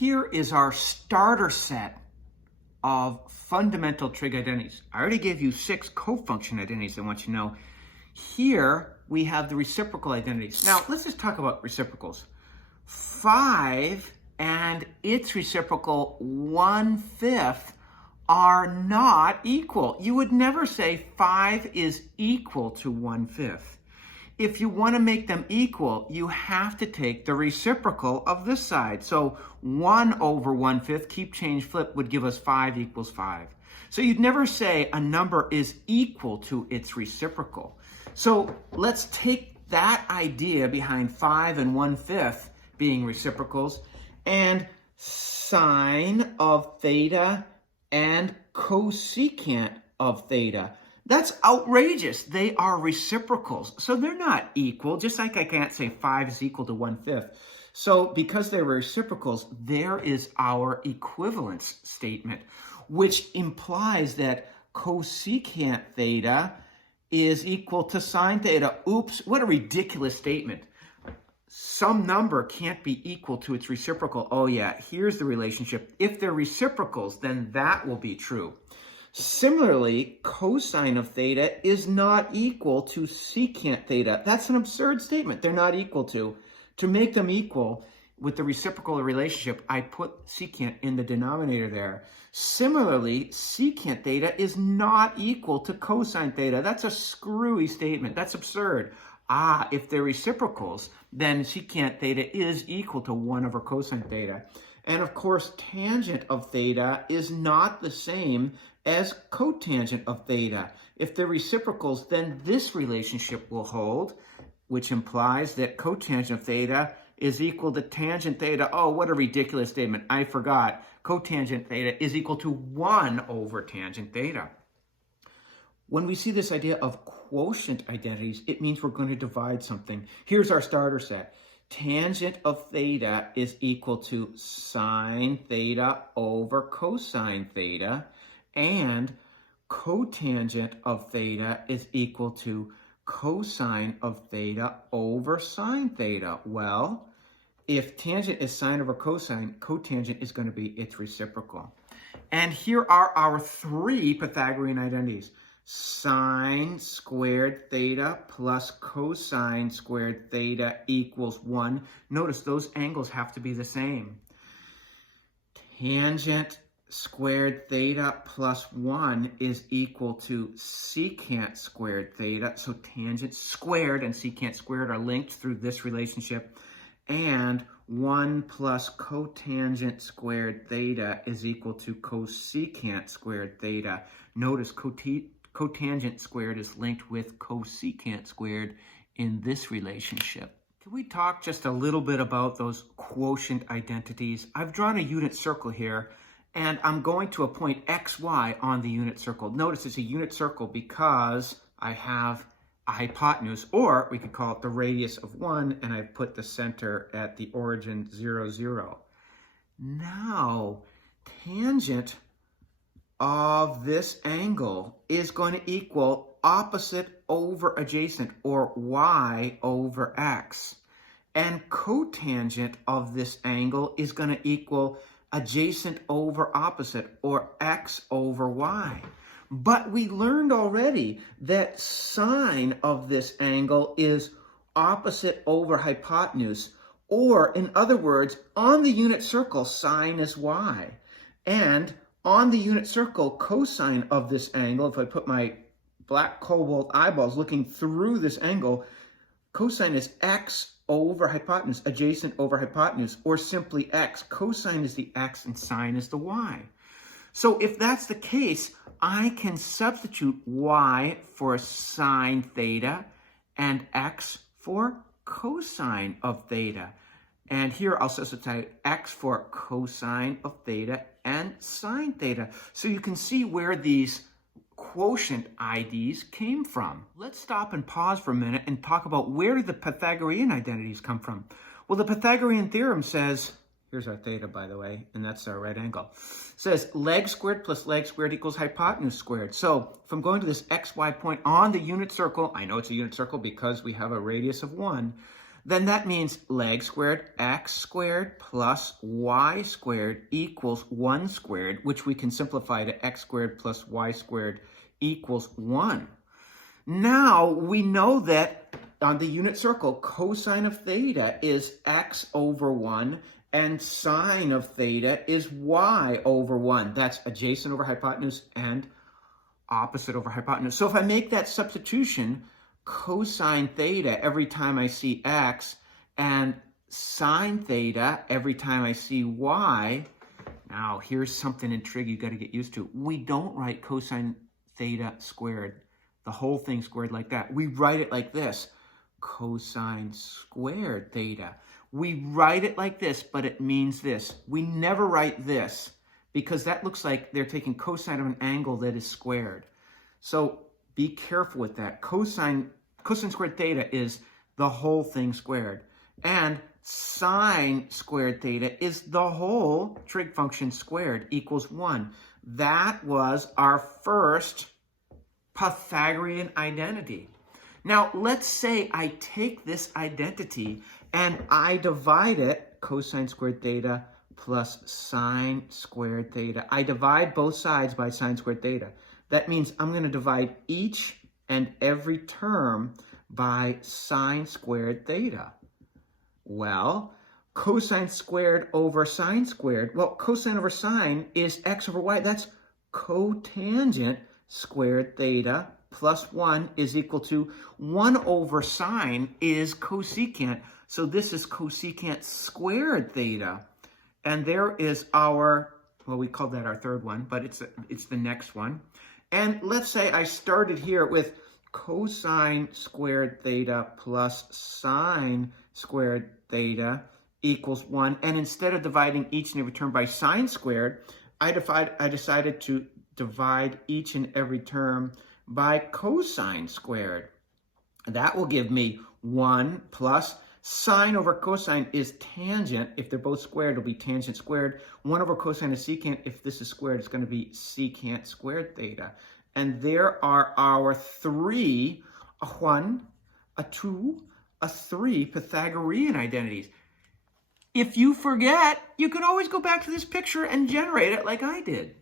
Here is our starter set of fundamental trig identities. I already gave you 6 cofunction identities I want you to know. Here we have the reciprocal identities. Now let's just talk about reciprocals. 5 and its reciprocal 1/5 are not equal. You would never say 5 is equal to 1/5. If you want to make them equal, you have to take the reciprocal of this side. So 1 over 1/5, keep, change, flip, would give us 5 equals 5. So you'd never say a number is equal to its reciprocal. So let's take that idea behind 5 and 1/5 being reciprocals and sine of theta and cosecant of theta. That's outrageous. They are reciprocals. So they're not equal, just like I can't say 5 is equal to 1/5. So because they're reciprocals, there is our equivalence statement, which implies that cosecant theta is equal to sine theta. Oops, what a ridiculous statement. Some number can't be equal to its reciprocal. Oh yeah, here's the relationship. If they're reciprocals, then that will be true. Similarly, cosine of theta is not equal to secant theta. That's an absurd statement. They're not equal to. To make them equal with the reciprocal relationship, I put secant in the denominator there. Similarly, secant theta is not equal to cosine theta. That's a screwy statement. That's absurd. If they're reciprocals, then secant theta is equal to 1 over cosine theta. And of course, tangent of theta is not the same as cotangent of theta. If they're reciprocals, then this relationship will hold, which implies that cotangent of theta is equal to tangent theta. Oh, what a ridiculous statement. I forgot. Cotangent theta is equal to 1 over tangent theta. When we see this idea of quotient identities, it means we're going to divide something. Here's our starter set. Tangent of theta is equal to sine theta over cosine theta, and cotangent of theta is equal to cosine of theta over sine theta. Well, if tangent is sine over cosine, cotangent is going to be its reciprocal. And here are our 3 Pythagorean identities. Sine squared theta plus cosine squared theta equals 1. Notice those angles have to be the same. Tangent squared theta plus 1 is equal to secant squared theta. So tangent squared and secant squared are linked through this relationship. And 1 plus cotangent squared theta is equal to cosecant squared theta. Notice cotangent squared is linked with cosecant squared in this relationship. Can we talk just a little bit about those quotient identities? I've drawn a unit circle here, and I'm going to a point xy on the unit circle. Notice it's a unit circle because I have a hypotenuse, or we could call it the radius of 1, and I've put the center at the origin 0, 0. Now, tangent of this angle is going to equal opposite over adjacent, or y over x. And cotangent of this angle is going to equal adjacent over opposite, or x over y. But we learned already that sine of this angle is opposite over hypotenuse, or in other words, on the unit circle, sine is y. And on the unit circle, cosine of this angle, if I put my black cobalt eyeballs looking through this angle, cosine is x over hypotenuse, adjacent over hypotenuse, or simply x. Cosine is the x and sine is the y. So if that's the case, I can substitute y for sine theta and x for cosine of theta. And here I'll substitute x for cosine of theta and sine theta. So you can see where these quotient IDs came from. Let's stop and pause for a minute and talk about where did the Pythagorean identities come from. Well, the Pythagorean theorem says, here's our theta, by the way, and that's our right angle, says leg squared plus leg squared equals hypotenuse squared. So if I'm going to this xy point on the unit circle, I know it's a unit circle because we have a radius of 1, then that means leg squared x squared plus y squared equals 1 squared, which we can simplify to x squared plus y squared equals 1. Now we know that on the unit circle, cosine of theta is x over 1 and sine of theta is y over 1. That's adjacent over hypotenuse and opposite over hypotenuse. So if I make that substitution, cosine theta every time I see x and sine theta every time I see y. Now here's something in trig you got to get used to. We don't write cosine theta squared, the whole thing squared like that. We write it like this, cosine squared theta. We write it like this, but it means this. We never write this because that looks like they're taking cosine of an angle that is squared. So be careful with that. Cosine squared theta is the whole thing squared. And sine squared theta is the whole trig function squared equals 1. That was our first Pythagorean identity. Now, let's say I take this identity and I divide it, cosine squared theta plus sine squared theta. I divide both sides by sine squared theta. That means I'm going to divide each and every term by sine squared theta. Well, cosine squared over sine squared. Well, cosine over sine is x over y. That's cotangent squared theta plus 1 is equal to 1 over sine is cosecant. So this is cosecant squared theta. And there is our, well, we called that our third one, but it's the next one. And let's say I started here with cosine squared theta plus sine squared theta equals 1. And instead of dividing each and every term by sine squared, I decided to divide each and every term by cosine squared. That will give me 1 plus sine over cosine is tangent. If they're both squared, it'll be tangent squared. 1 over cosine is secant. If this is squared, it's going to be secant squared theta. And there are our 3, a 1, a 2, a 3 Pythagorean identities. If you forget, you can always go back to this picture and generate it like I did.